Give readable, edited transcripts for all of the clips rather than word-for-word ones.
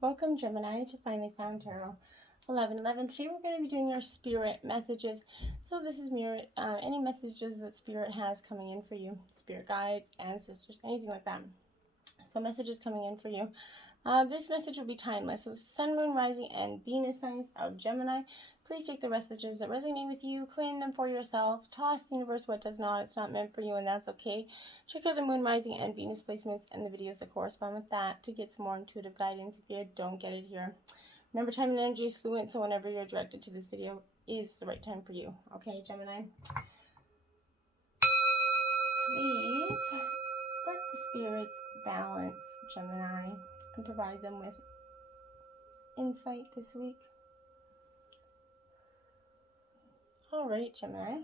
Welcome, Gemini, to Finally Found Tarot 1111. Today we're going to be doing your spirit messages. So this is any messages that spirit has coming in for you, spirit guides, ancestors, anything like that. So messages coming in for you. This message will be timeless. So Sun, Moon, Rising, and Venus signs of Gemini. Please take the messages that resonate with you, claim them for yourself, toss the universe what does not. It's not meant for you, and that's okay. Check out the Moon, Rising, and Venus placements and the videos that correspond with that to get some more intuitive guidance if you don't get it here. Remember, time and energy is fluent, so whenever you're directed to this video is the right time for you. Okay, Gemini? Please let the spirits balance Gemini and provide them with insight this week. All right, Gemini.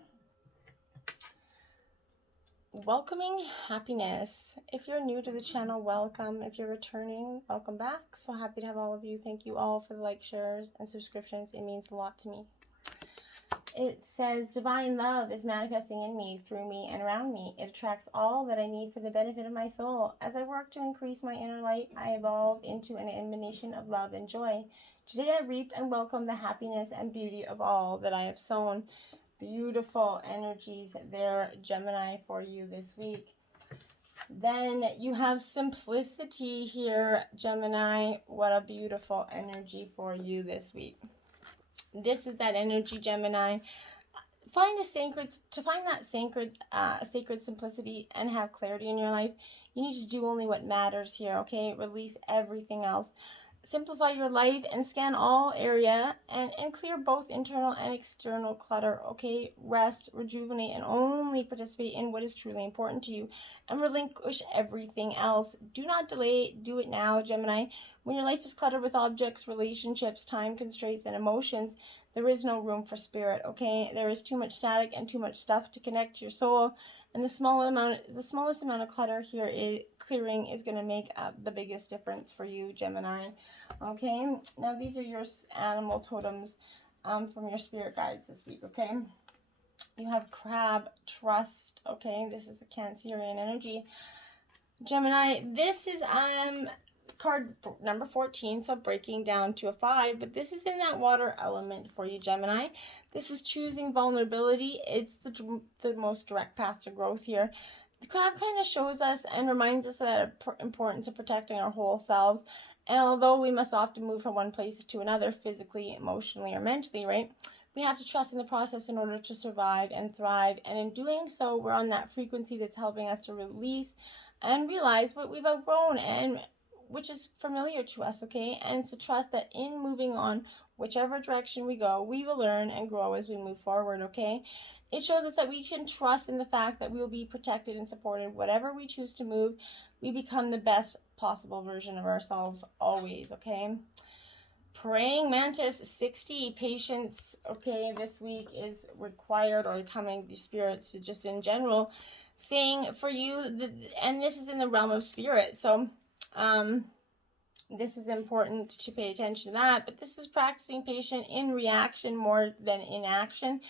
Welcoming happiness. If you're new to the channel, welcome. If you're returning, welcome back. So happy to have all of you. Thank you all for the likes, shares, and subscriptions. It means a lot to me. It says, divine love is manifesting in me, through me, and around me. It attracts all that I need for the benefit of my soul. As I work to increase my inner light, I evolve into an emanation of love and joy. Today I reap and welcome the happiness and beauty of all that I have sown. Beautiful energies there, Gemini, for you this week. Then you have simplicity here, Gemini. What a beautiful energy for you this week. This is that energy, Gemini. Find that sacred simplicity and have clarity in your life. You need to do only what matters here, okay? Release everything else. Simplify your life and scan all area and clear both internal and external clutter, okay? Rest, rejuvenate, and only participate in what is truly important to you, and relinquish everything else. Do not delay, do it now, Gemini. When your life is cluttered with objects, relationships, time constraints, and emotions, there is no room for spirit, okay? There is too much static and too much stuff to connect to your soul, and the smallest amount of clutter here clearing is going to make the biggest difference for you, Gemini. Okay, now these are your animal totems from your spirit guides this week, okay? You have crab, trust, okay? This is a Cancerian energy. Gemini, this is card number 14, so breaking down to a 5, but this is in that water element for you, Gemini. This is choosing vulnerability. It's the most direct path to growth here. The crab kind of shows us and reminds us of the importance of protecting our whole selves. And although we must often move from one place to another, physically, emotionally, or mentally, right? We have to trust in the process in order to survive and thrive. And in doing so, we're on that frequency that's helping us to release and realize what we've outgrown and which is familiar to us, okay? And to trust that in moving on, whichever direction we go, we will learn and grow as we move forward, okay? It shows us that we can trust in the fact that we will be protected and supported. Whatever we choose to move, we become the best possible version of ourselves always, okay? Praying Mantis 60, patience, okay, this week is required, or coming, the spirits just in general, saying for you, and this is in the realm of spirit, so this is important to pay attention to that, but this is practicing patience in reaction more than in action.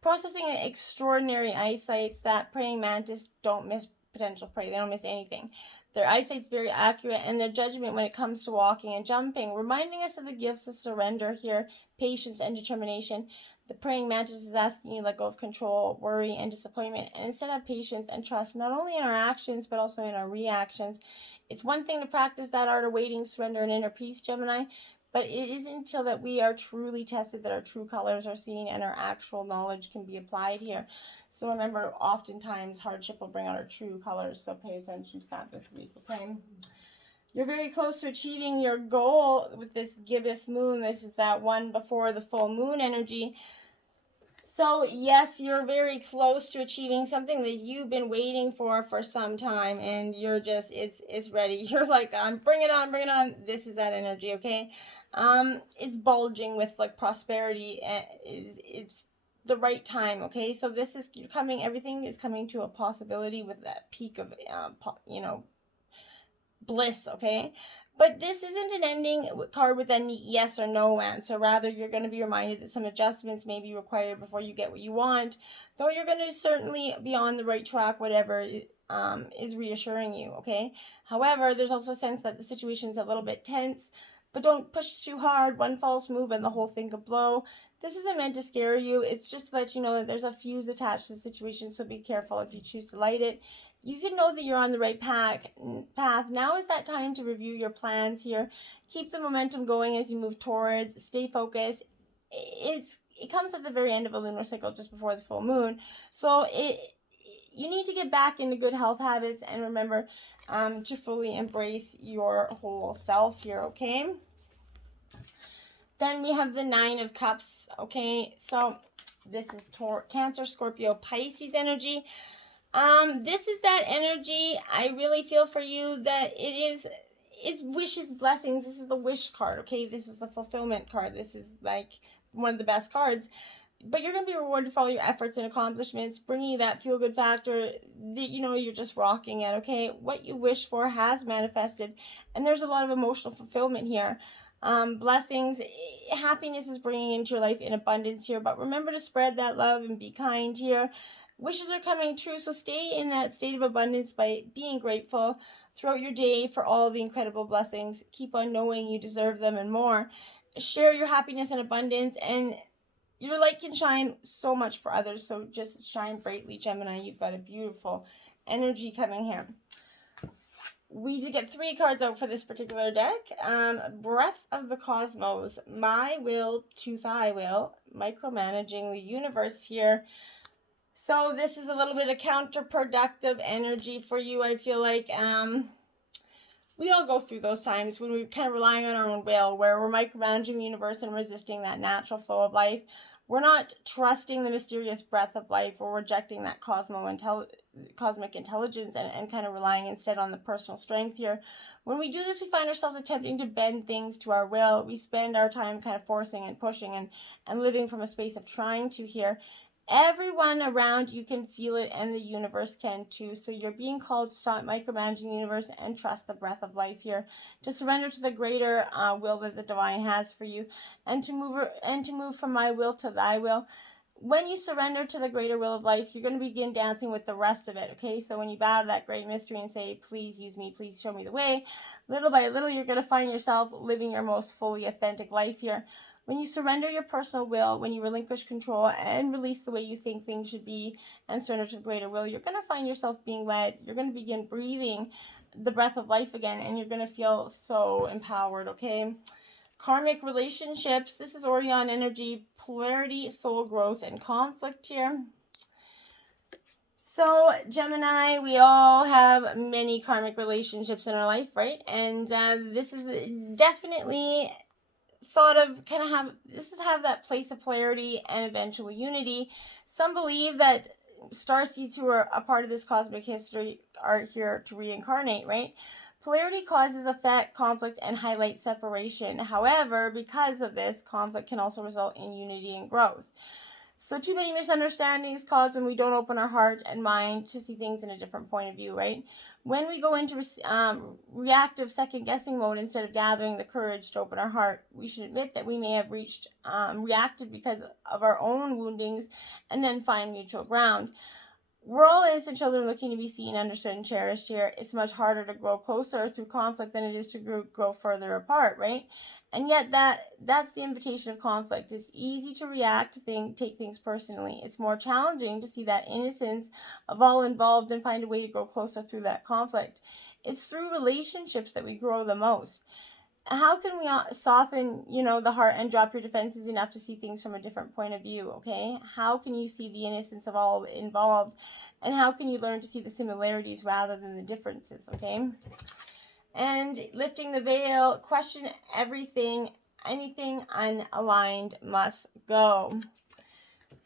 Processing extraordinary eyesights that praying mantis don't miss potential prey. They don't miss anything. Their eyesight's very accurate, and their judgment when it comes to walking and jumping, reminding us of the gifts of surrender here, patience and determination. The praying mantis is asking you to let go of control, worry, and disappointment, and instead have patience and trust, not only in our actions, but also in our reactions. It's one thing to practice that art of waiting, surrender, and inner peace, Gemini, but it isn't until that we are truly tested that our true colors are seen and our actual knowledge can be applied here. So remember, oftentimes hardship will bring out our true colors, so pay attention to that this week, okay? You're very close to achieving your goal with this gibbous moon. This is that one before the full moon energy. So yes, you're very close to achieving something that you've been waiting for some time, and you're just, it's ready. You're like, bring it on, bring it on. This is that energy, okay? It's bulging with like prosperity, and it's the right time, okay? So this is, you're coming, everything is coming to a possibility with that peak of, bliss, okay? But this isn't an ending card with any yes or no answer. Rather, you're going to be reminded that some adjustments may be required before you get what you want, though you're going to certainly be on the right track, whatever is reassuring you, okay? However, there's also a sense that the situation is a little bit tense, but don't push too hard. One false move and the whole thing could blow. This isn't meant to scare you. It's just to let you know that there's a fuse attached to the situation, so be careful if you choose to light it. You can know that you're on the right path. Now is that time to review your plans here. Keep the momentum going as you move towards. Stay focused. It comes at the very end of a lunar cycle, just before the full moon. So you need to get back into good health habits and remember to fully embrace your whole self here, okay? Then we have the Nine of Cups, okay? So this is Cancer, Scorpio, Pisces energy. This is that energy. I really feel for you that it's wishes, blessings. This is the wish card, okay? This is the fulfillment card. This is like one of the best cards. But you're going to be rewarded for all your efforts and accomplishments, bringing you that feel-good factor that, you know, you're just rocking it, okay? What you wish for has manifested, and there's a lot of emotional fulfillment here. Blessings, happiness is bringing into your life in abundance here, but remember to spread that love and be kind here. Wishes are coming true, so stay in that state of abundance by being grateful throughout your day for all the incredible blessings. Keep on knowing you deserve them and more. Share your happiness and abundance, and your light can shine so much for others, so just shine brightly, Gemini. You've got a beautiful energy coming here. We did get 3 cards out for this particular deck. Breath of the Cosmos, My Will to Thy Will, micromanaging the universe here. So this is a little bit of counterproductive energy for you, I feel like. We all go through those times when we're kind of relying on our own will, where we're micromanaging the universe and resisting that natural flow of life. We're not trusting the mysterious breath of life. We're rejecting that cosmic intelligence and kind of relying instead on the personal strength here. When we do this, we find ourselves attempting to bend things to our will. We spend our time kind of forcing and pushing and living from a space of trying to here. Everyone around you can feel it, and the universe can too. So you're being called to stop micromanaging the universe and trust the breath of life here, to surrender to the greater will that the divine has for you, and to move from my will to thy will. When you surrender to the greater will of life, you're going to begin dancing with the rest of it, okay? So when you bow to that great mystery and say, please use me, please show me the way, little by little, you're going to find yourself living your most fully authentic life here. When you surrender your personal will, when you relinquish control and release the way you think things should be and surrender to the greater will, you're going to find yourself being led. You're going to begin breathing the breath of life again, and you're going to feel so empowered, okay? Karmic relationships. This is Orion energy, polarity, soul growth, and conflict here. So, Gemini, we all have many karmic relationships in our life, right? And this is definitely thought of have that place of polarity and eventual unity. Some believe that starseeds who are a part of this cosmic history are here to reincarnate, right? Polarity causes effect, conflict, and highlights separation. However, because of this, conflict can also result in unity and growth. So too many misunderstandings caused when we don't open our heart and mind to see things in a different point of view, right? When we go into reactive second-guessing mode instead of gathering the courage to open our heart, we should admit that we may have reacted because of our own woundings and then find mutual ground. We're all innocent children looking to be seen, understood, and cherished here. It's much harder to grow closer through conflict than it is to grow further apart, right? And yet that's the invitation of conflict. It's easy to react, to take things personally. It's more challenging to see that innocence of all involved and find a way to grow closer through that conflict. It's through relationships that we grow the most. How can we soften, the heart and drop your defenses enough to see things from a different point of view, okay? How can you see the innocence of all involved? And how can you learn to see the similarities rather than the differences, okay? And lifting the veil, question everything, anything unaligned must go.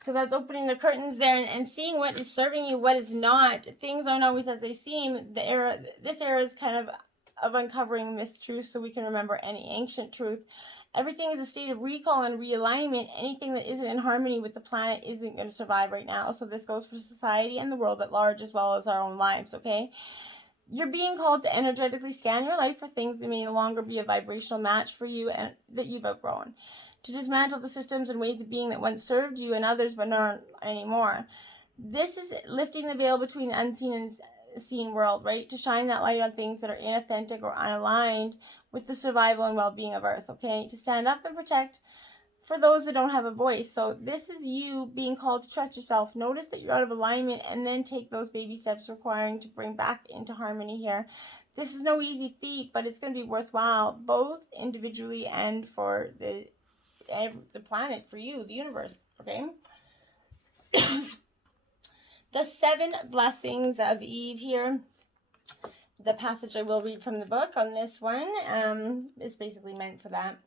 So that's opening the curtains there and seeing what is serving you, what is not. Things aren't always as they seem. This era is kind of uncovering mistruths so we can remember any ancient truth. Everything is a state of recall and realignment. Anything that isn't in harmony with the planet isn't going to survive right now. So this goes for society and the world at large as well as our own lives, okay? You're being called to energetically scan your life for things that may no longer be a vibrational match for you and that you've outgrown. To dismantle the systems and ways of being that once served you and others but aren't anymore. This is lifting the veil between the unseen and seen world, right? To shine that light on things that are inauthentic or unaligned with the survival and well-being of Earth, okay? To stand up and protect for those that don't have a voice. So this is you being called to trust yourself. Notice that you're out of alignment, and then take those baby steps requiring to bring back into harmony here. This is no easy feat, but it's going to be worthwhile, both individually and for the planet, for you, the universe, okay? The 7 blessings of Eve here. The passage I will read from the book on this one is basically meant for that.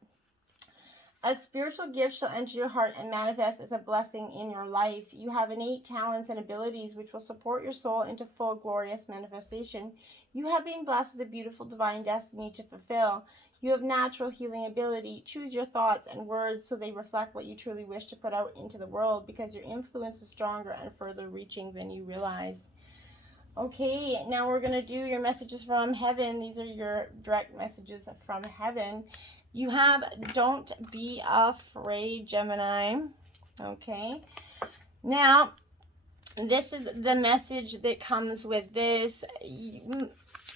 A spiritual gift shall enter your heart and manifest as a blessing in your life. You have innate talents and abilities which will support your soul into full glorious manifestation. You have been blessed with a beautiful divine destiny to fulfill. You have natural healing ability. Choose your thoughts and words so they reflect what you truly wish to put out into the world, because your influence is stronger and further reaching than you realize. Okay, now we're going to do your messages from heaven. These are your direct messages from heaven. You have don't be afraid, Gemini. Okay. Now, this is the message that comes with this.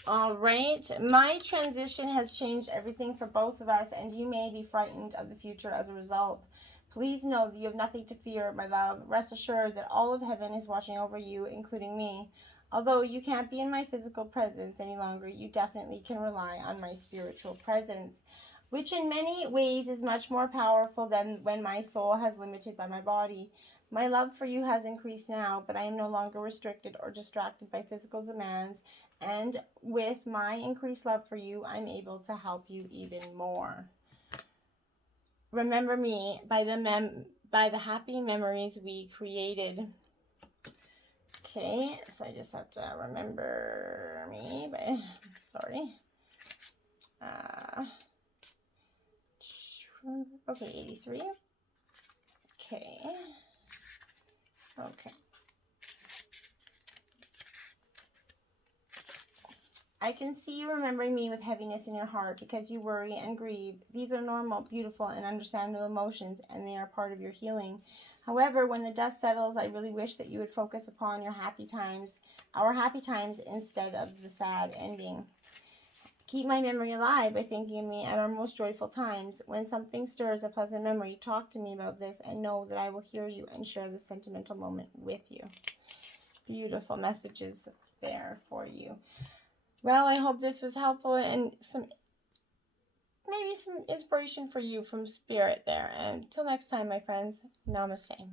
All right. My transition has changed everything for both of us, and you may be frightened of the future as a result. Please know that you have nothing to fear, my love. Rest assured that all of heaven is watching over you, including me. Although you can't be in my physical presence any longer, you definitely can rely on my spiritual presence, which in many ways is much more powerful than when my soul has limited by my body. My love for you has increased now, but I am no longer restricted or distracted by physical demands, and with my increased love for you, I'm able to help you even more. Remember me by the happy memories we created. Okay, so I just have to remember me by, sorry. Okay, 83. Okay. Okay. I can see you remembering me with heaviness in your heart because you worry and grieve. These are normal, beautiful, and understandable emotions, and they are part of your healing. However, when the dust settles, I really wish that you would focus upon your happy times, our happy times, instead of the sad ending. Keep my memory alive by thinking of me at our most joyful times. When something stirs a pleasant memory, talk to me about this and know that I will hear you and share this sentimental moment with you. Beautiful messages there for you. Well, I hope this was helpful and maybe some inspiration for you from Spirit there. And until next time, my friends, namaste.